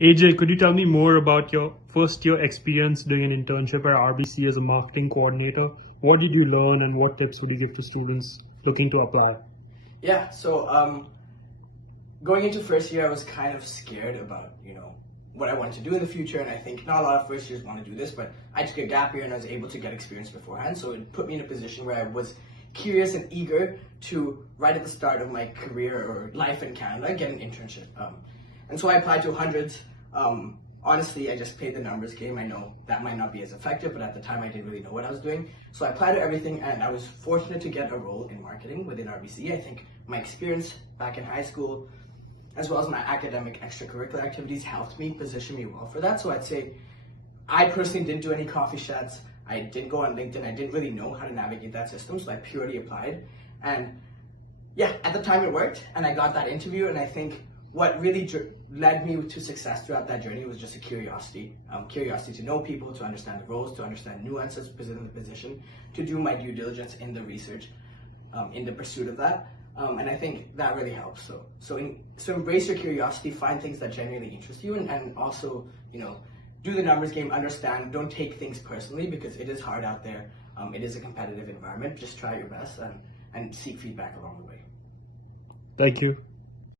AJ, could you tell me more about your first year experience doing an internship at RBC as a marketing coordinator? What did you learn and what tips would you give to students looking to apply? Yeah, so going into first year, I was kind of scared about, what I wanted to do in the future, and I think not a lot of first years want to do this, but I took a gap year and I was able to get experience beforehand, so it put me in a position where I was curious and eager to, right at the start of my career or life in Canada, get an internship. And so I applied to hundreds. Honestly, I just played the numbers game. I know that might not be as effective, but at the time I didn't really know what I was doing. So I applied to everything, and I was fortunate to get a role in marketing within RBC. I think my experience back in high school, as well as my academic extracurricular activities, helped me position me well for that. So I'd say I personally didn't do any coffee chats. I didn't go on LinkedIn. I didn't really know how to navigate that system, so I purely applied. And yeah, at the time it worked, and I got that interview, and I think what really led me to success throughout that journey was just a curiosity. Curiosity to know people, to understand the roles, to understand nuances within the position, to do my due diligence in the research, in the pursuit of that. And I think that really helps. So embrace your curiosity, find things that genuinely interest you, and also, do the numbers game, understand, don't take things personally because it is hard out there. It is a competitive environment. Just try your best and seek feedback along the way. Thank you.